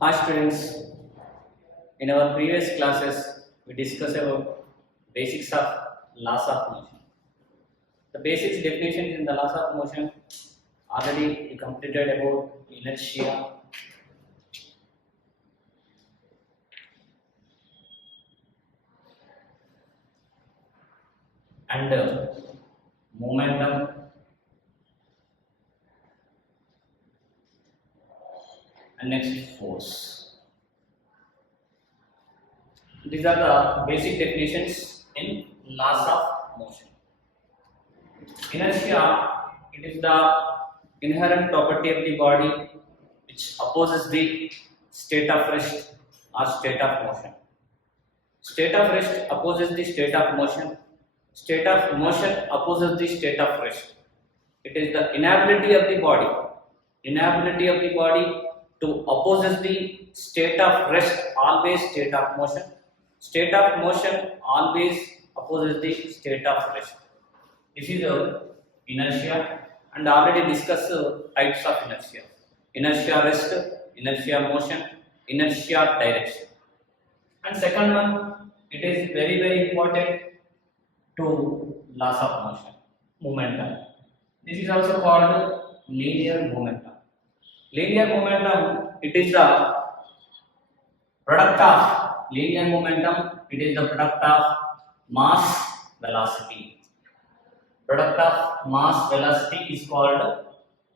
Hi students, in our previous classes we discussed about basics of laws of motion. The basics definitions in the laws of motion already we completed about inertia, and momentum and next force. These are the basic definitions in laws of motion. Inertia, it is the inherent property of the body which opposes the state of rest or state of motion. State of rest opposes the state of motion. State of motion opposes the state of rest. It is the inability of the body to opposes the state of rest, always state of motion. State of motion always opposes the state of rest. This is inertia, and already discussed types of inertia. Inertia rest, inertia motion, inertia direction. And second one, it is very important to laws of motion, momentum. This is also called linear momentum. Linear momentum, it is the product of linear momentum. It is the product of mass velocity. Product of mass velocity is called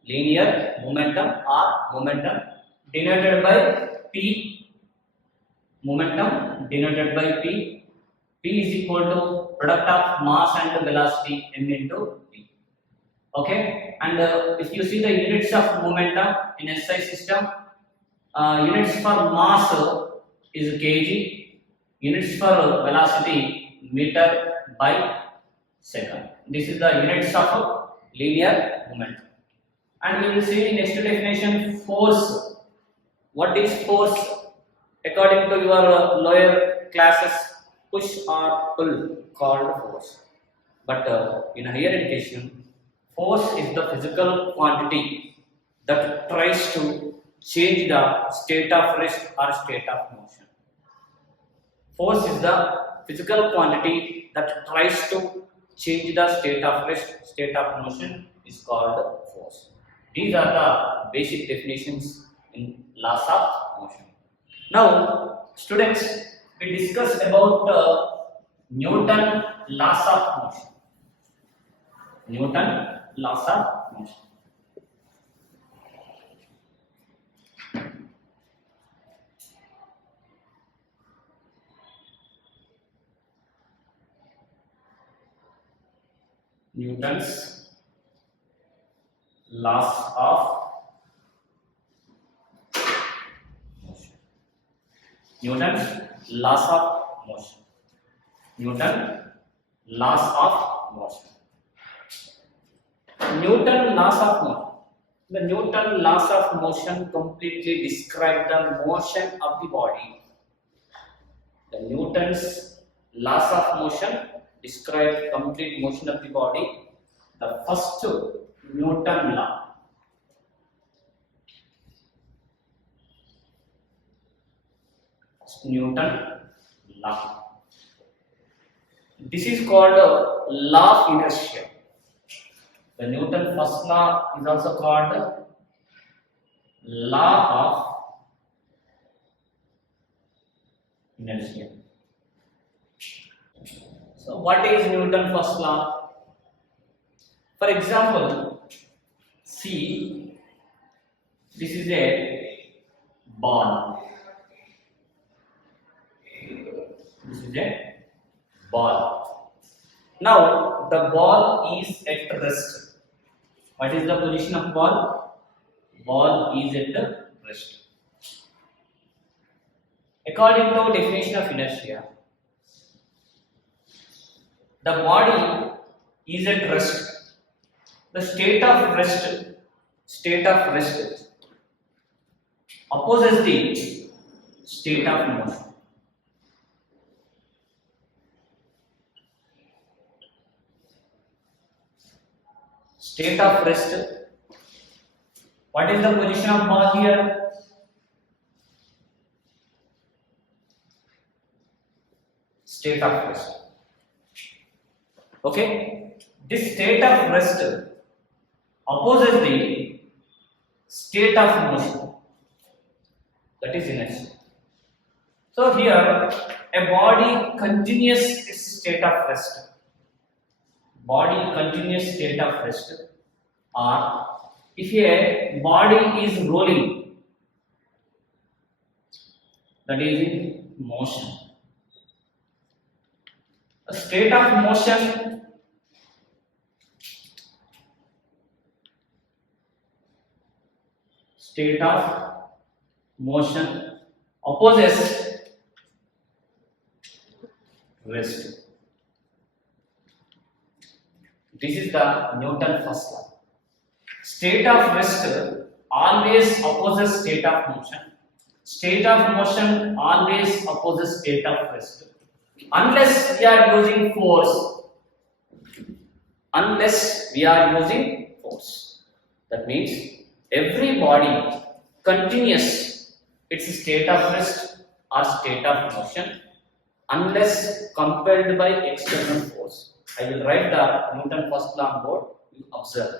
linear momentum or momentum denoted by P. Momentum denoted by P. P is equal to product of mass and velocity m into V. Okay, and if you see the units of momentum in SI system, units for mass is kg, units for velocity meter by second. This is the units of linear momentum. And we will see in next definition force. What is force? According to your lower classes, push or pull called force. But in higher education, force is the physical quantity that tries to change the state of rest or state of motion. Force is the physical quantity that tries to change the state of rest, state of motion is called force. These are the basic definitions in laws of motion. Now, students, we discussed about Newton laws of motion. Newton laws of motion. Newton's laws of motion. Newton's laws of motion. Newton laws of motion. Newton laws of motion. The Newton laws of motion completely describe the motion of the body. The Newton's laws of motion describe complete motion of the body. The first Newton law. Newton law. This is called law of inertia. The Newton first law is also called law of inertia. So what is Newton first law? For example, see, this is a ball. This is a ball. Now the ball is at rest. What is the position of ball? Ball is at rest. According to definition of inertia, the body is at rest. The state of rest opposes the state of motion. State of rest. What is the position of ball here? state of rest. Okay, this state of rest opposes the state of motion, that is inertia. So here a body continues its state of rest. Body continuous state of rest, or if a body is rolling, that is in motion. A state of motion opposes rest. This is the Newton's first law. State of rest always opposes state of motion. State of motion always opposes state of rest. Unless we are using force. That means every body continues its state of rest or state of motion unless compelled by external force. I will write the Newton's first law on board. You observe.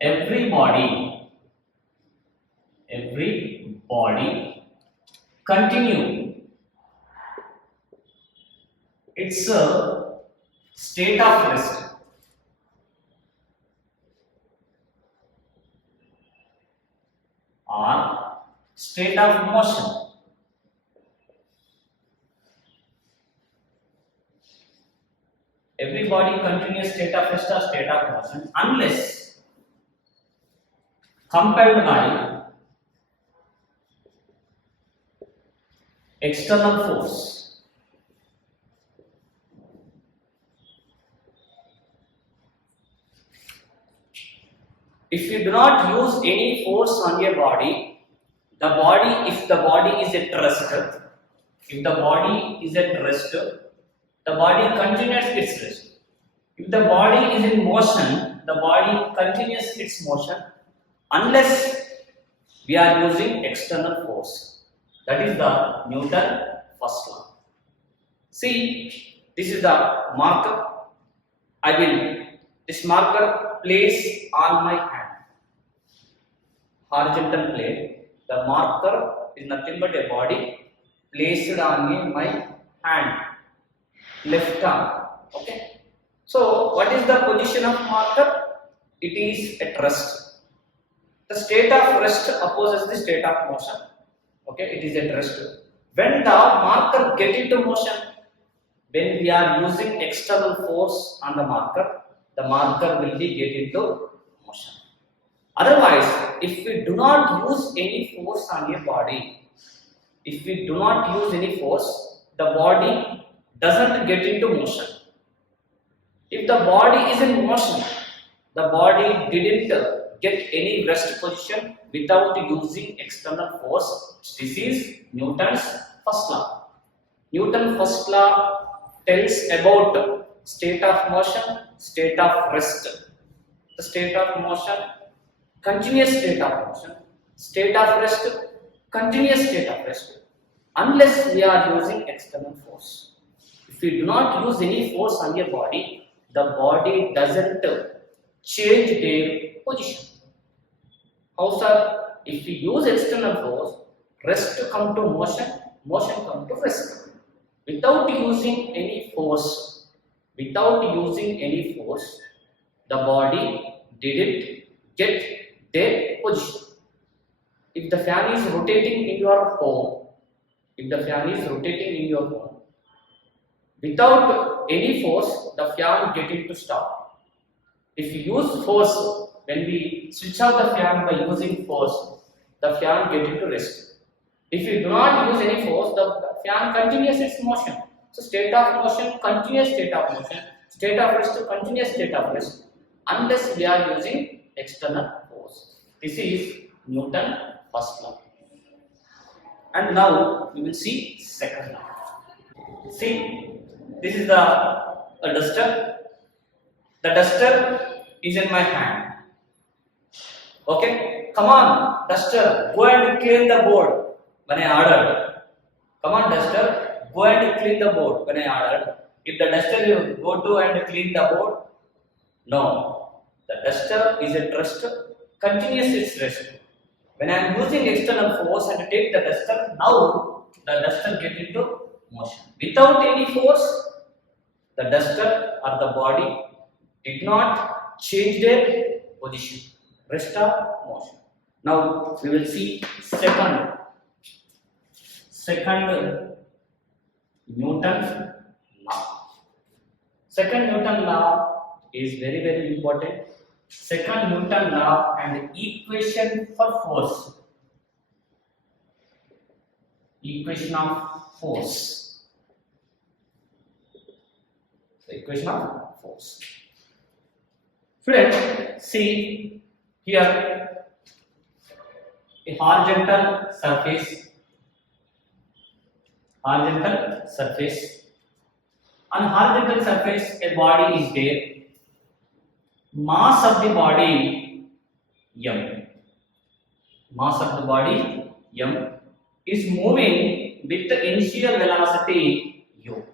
Every body continue its state of rest or state of motion every body continuous state of rest or state of motion unless compelled by external force. If you do not use any force on your body, if the body is at rest, the body continues its rest. If the body is in motion, the body continues its motion unless we are using external force. That is the Newton's first law. See, this is the marker. This marker place on my hand. Horizontal plane. The marker is nothing but a body placed on my hand. Left arm. Okay. So what is the position of marker? It is at rest. The state of rest opposes the state of motion. Okay, it is at rest. When the marker get into motion, when we are using external force on the marker will be get into motion. Otherwise, if we do not use any force on your body, the body doesn't get into motion. If the body is in motion, the body didn't get any rest position without using external force. This is Newton's first law. Newton's first law tells about state of motion, state of rest. The state of motion, continuous state of motion, state of rest, continuous state of rest, unless we are using external force. If we do not use any force on your body, the body doesn't change their position. How, sir? If we use external force, rest come to motion, motion come to rest. Without using any force, the body didn't get their position. If the fan is rotating in your home, without any force, the fan getting to stop. If you use force, when we switch off the fan by using force, the fan get into rest. If you do not use any force, the fan continues its motion. So state of motion, continuous state of motion, state of rest, continuous state of rest, unless we are using external force. This is Newton's first law. And now we will see second law. See, this is the duster. The duster is in my hand. Okay, come on, duster, go and clean the board. When I ordered, come on, duster, go and clean the board when I ordered. If the duster will go to and clean the board, no. The duster is at rest, continuous its rest. When I am using external force and take the duster, now the duster get into motion. Without any force, the duster or the body did not change their position. Rest of motion. Now we will see second Newton's law. Second Newton law is very important. Second Newton law and equation for force. Equation of force. The equation of force. Students, see here a horizontal surface. Horizontal surface. On horizontal surface, a body is there. Mass of the body m. Mass of the body m is moving with the initial velocity u.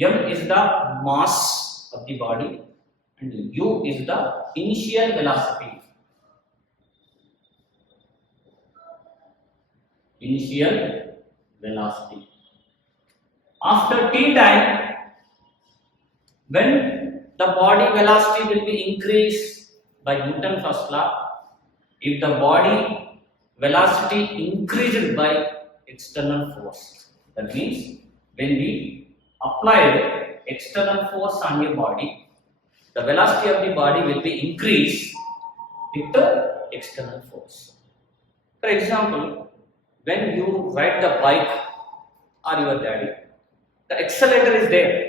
M is the mass of the body and u is the initial velocity. Initial velocity. After t time, when the body velocity will be increased by Newton's first law, if the body velocity increased by external force, that means when we applied external force on a body, the velocity of the body will be increased with the external force. For example, when you ride the bike or your daddy, the accelerator is there.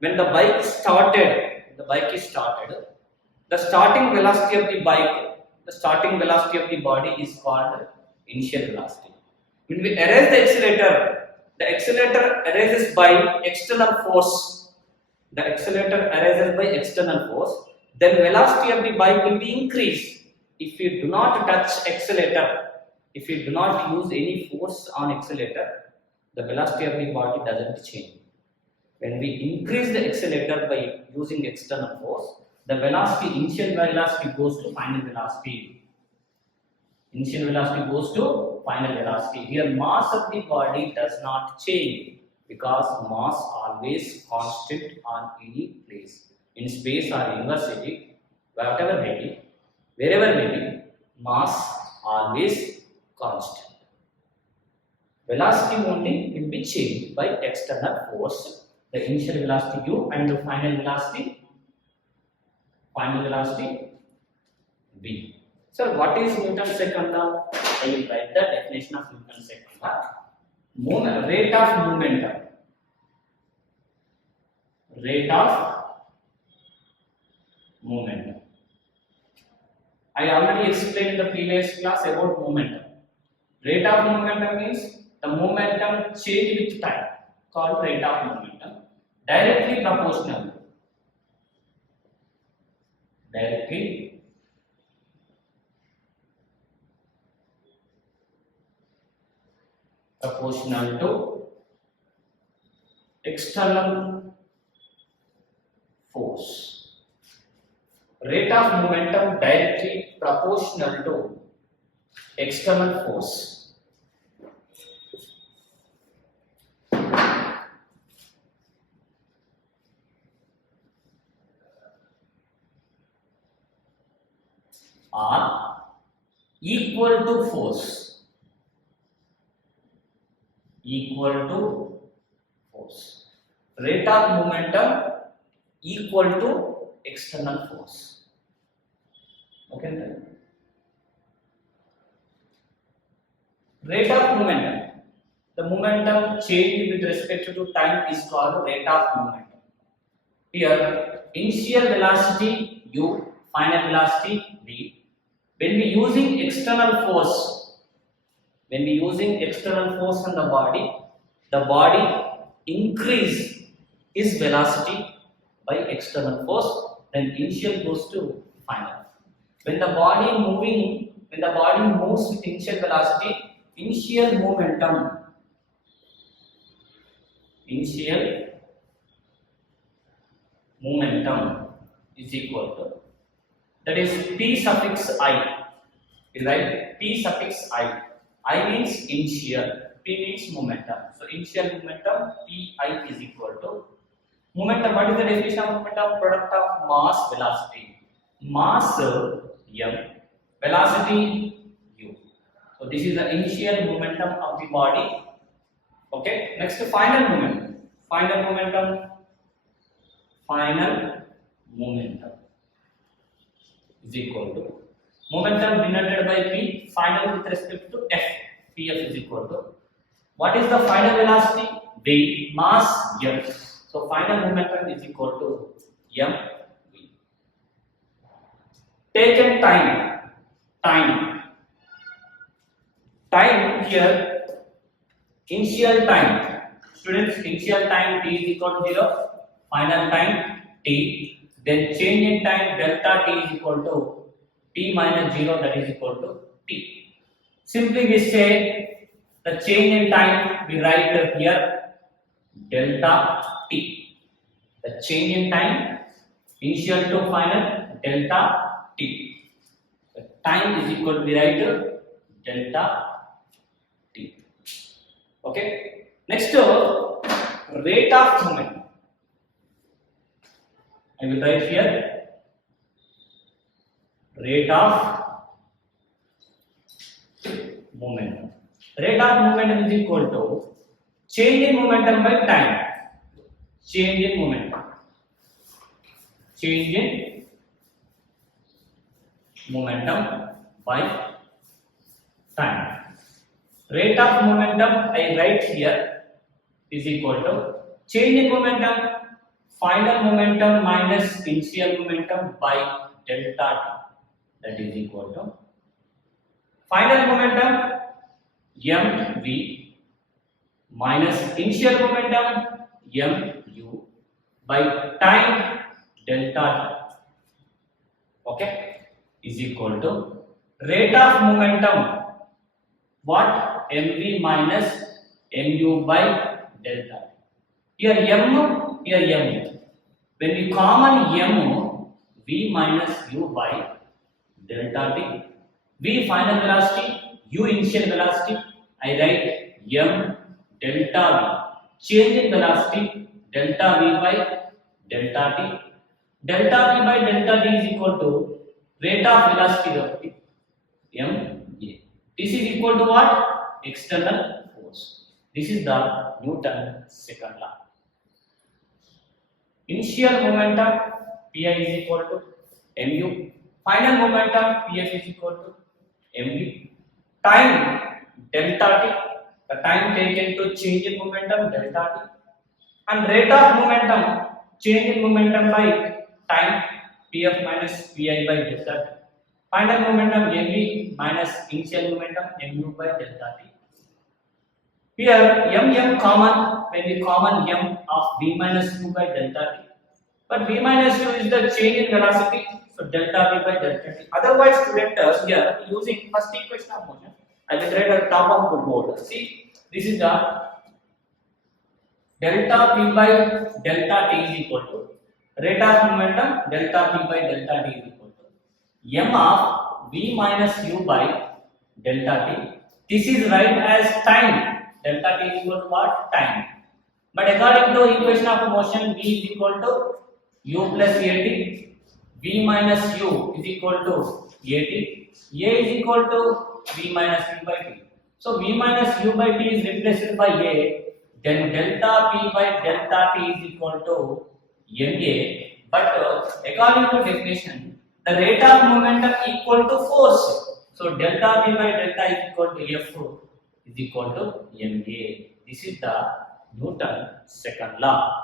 When the bike is started, the starting velocity of the bike, the starting velocity of the body is called initial velocity. When we erase the accelerator erases by external force. The accelerator erases by external force. Then velocity of the bike will be increased. If you do not touch accelerator, if you do not use any force on accelerator, the velocity of the body doesn't change. When we increase the accelerator by using external force, the velocity, initial velocity goes to final velocity. Initial velocity goes to final velocity. Here mass of the body does not change because mass always constant on any place. In space or university, whatever may be, wherever may be, mass always constant. Velocity only will be changed by external force. The initial velocity u and the final velocity v. So what is Newton's second law? I will write the definition of Newton's second law. Rate of momentum. Rate of momentum. I already explained in the previous class about momentum. Rate of momentum means the momentum change with time, called rate of momentum. Directly proportional to external force. Rate of momentum directly proportional to external force. Are equal to force. Rate of momentum equal to external force. Okay. Rate of momentum. The momentum change with respect to time is called rate of momentum. Here, initial velocity u, final velocity v. When we using external force on the body increase its velocity by external force, then initial goes to final. When the body moves with initial velocity, initial momentum initial momentum is equal to, that is P suffix I, right? P suffix I. I means initial, P means momentum. So initial momentum Pi is equal to momentum. What is the definition of momentum? Product of mass velocity. Mass m, velocity u. So this is the initial momentum of the body. Okay. Next, final momentum. Final momentum. Final momentum is equal to momentum denoted by P, final with respect to F. Pf is equal to, what is the final velocity? V, mass m. So final momentum is equal to m v. Taken time here, initial time, students, initial time t is equal to 0, final time t, then change in time delta t is equal to t minus 0, that is equal to t. Simply we say the change in time, we write here delta t. The change in time, initial to final, delta t. The time is equal to, we write delta t. Okay. Next, rate of movement. I will write here rate of momentum. Rate of momentum is equal to change in momentum by time. Change in momentum. Change in momentum by time. Rate of momentum I write here is equal to change in momentum, final momentum minus initial momentum by delta t, that is equal to final momentum mv minus initial momentum mu by time delta t, okay, is equal to rate of momentum, what, mv minus mu by delta t. Here m, here m. When we common m, v minus u by delta t. V final velocity, u initial velocity, I write m delta v. Change in velocity, delta v by delta t. Delta v by delta t is equal to rate of velocity of t, m a. This is equal to what? External force. This is the Newton's second law. Initial momentum Pi is equal to mu. Final momentum Pf is equal to mv. Time delta t, the time taken to change in momentum delta t, and rate of momentum, change in momentum by time, Pf minus Pi by delta t. Final momentum mv minus initial momentum mu by delta t. Here m common, when we common m of v minus u by delta t, but v minus u is the change in velocity, so delta v by delta t. Otherwise, students here using first equation of motion, I will write at top of the board. See, this is the delta p by delta t is equal to rate of momentum delta p by delta t is equal to m of v minus u by delta t. This is right as time. Delta t is equal to what? Time. But according to equation of motion, v is equal to u plus at, v minus u is equal to at, a is equal to v minus u by t. So v minus u by t is replaced by a, then delta p by delta t is equal to ma. But according to definition, the rate of momentum equal to force. So delta p by delta is equal to f is equal to ma. This is the Newton's second law.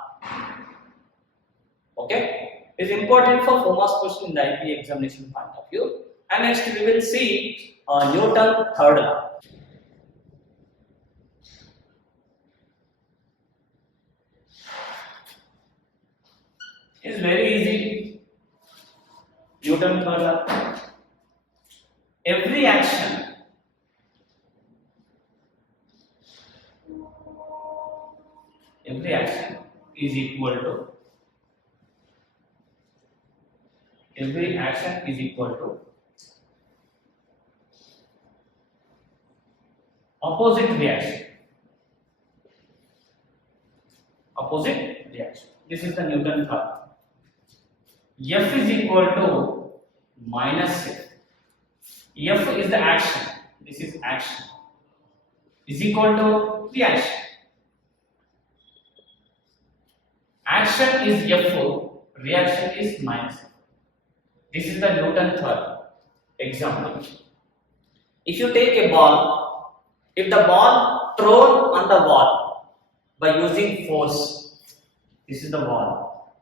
Okay, it is important for 4 marks question in the IP examination point of view. And next we will see Newton's third law. It is very easy. Newton's third law. Every action every action is equal to opposite reaction. This is the Newton law. F is equal to minus F. F is the action. This is action. Is equal to reaction. Action is F, reaction is minus F. This is the Newton third example. If you take a ball, if the ball thrown on the wall by using force, this is the ball.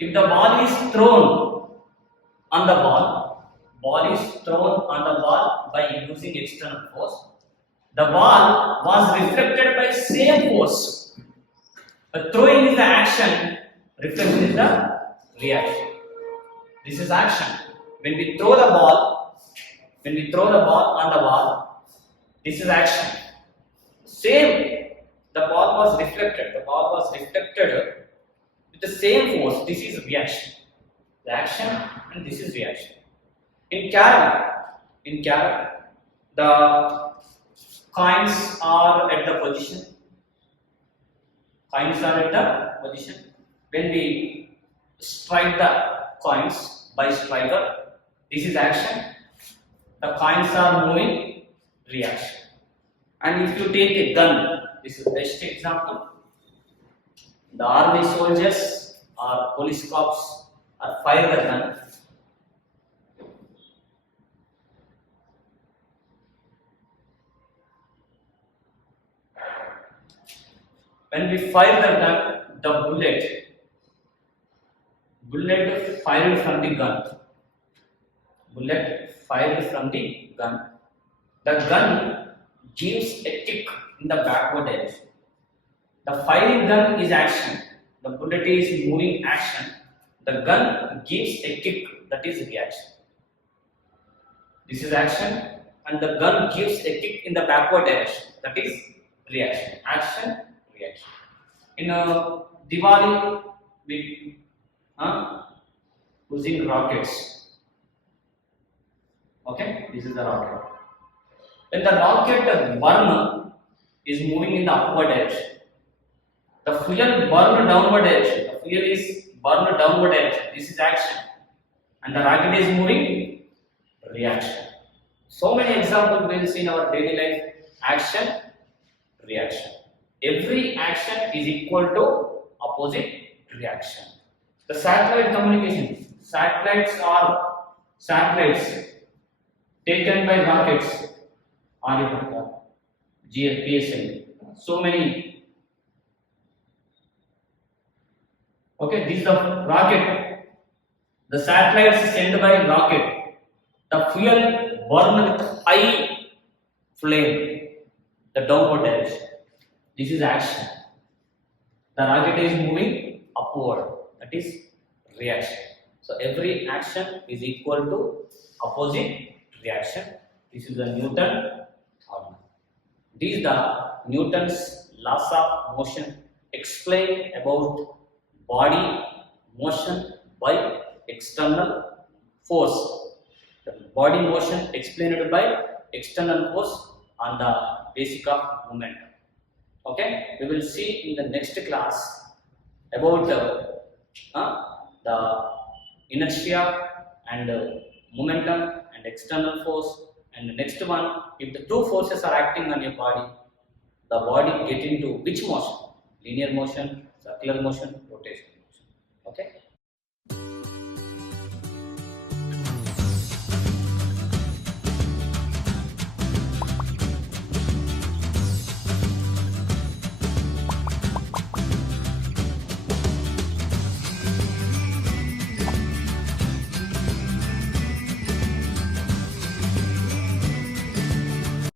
If the ball is thrown on the wall by using external force, the ball was reflected by same force. The throwing is the action, reflection is the reaction. This is action. When we throw the ball on the wall, this is action. Same, the ball was reflected with the same force. This is reaction. The action and this is reaction. In carrom, the coins are at the position. When we strike the coins by striker, this is action. The coins are moving, reaction. And if you take a gun, this is the best example. The army soldiers or police cops are fire the gun. When we fire the gun, the bullet fired from the gun. The gun gives a kick in the backward direction. The firing gun is action. The bullet is moving, action. The gun gives a kick, that is reaction. This is action, and the gun gives a kick in the backward direction, that is reaction. Action, reaction. In Diwali, we using rockets. Okay, this is the rocket. When the rocket burn is moving in the upward direction, the fuel burn downward direction. This is action, and the rocket is moving, reaction. So many examples we will see in our daily life. Action, reaction. Every action is equal to opposite reaction. The satellite communication. Satellites are taken by rockets. Aryabhatta, GFPSL. So many. Okay, this is the rocket. The satellites sent by rocket. The fuel burn with high flame. The downward direction. This is action. The rocket is moving upward. That is reaction. So every action is equal to opposite reaction. This is the Newton law. These are Newton's laws of motion. Explain about body motion by external force. The body motion explained by external force on the basic of momentum. Okay, we will see in the next class about the inertia and momentum and external force. And the next one, if the two forces are acting on your body, the body get into which motion? Linear motion, circular motion,